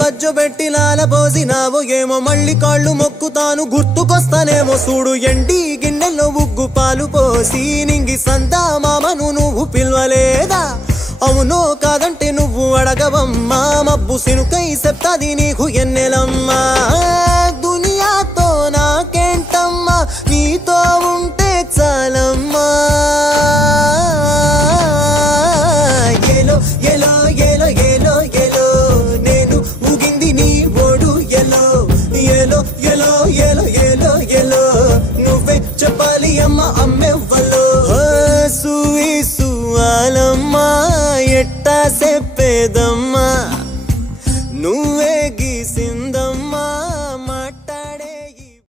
బజ్జు పెట్టి లాల పోసినావు ఏమో మళ్ళీ కాళ్ళు మొక్కుతాను గుర్తుకొస్తానేమో చూడు ఎండి గిన్నెల్లో ఉగ్గు పాలు పోసి నింగి సంతా మామను నువ్వు పిలవలేదా అవునో కాదంటే నువ్వు అడగవమ్మా మబ్బు సినుకై చెప్తాది నీకు ఎన్నెలమ్మా దునియాతో నాకేంటమ్మా నీతో ఉంటే చాలమ్మా ఏలో ఏలో ఏలో ఏలో ఏలో నేను ఊగింది నీ ఓడు ఎలో ఏలో ఏలో ఏలో ఏలో ఏలో నువ్వే చెప్పాలి అమ్మ అమ్మెవ్వలో సువి సువాలమ్మా ఎట్టా చెప్పేదమ్మా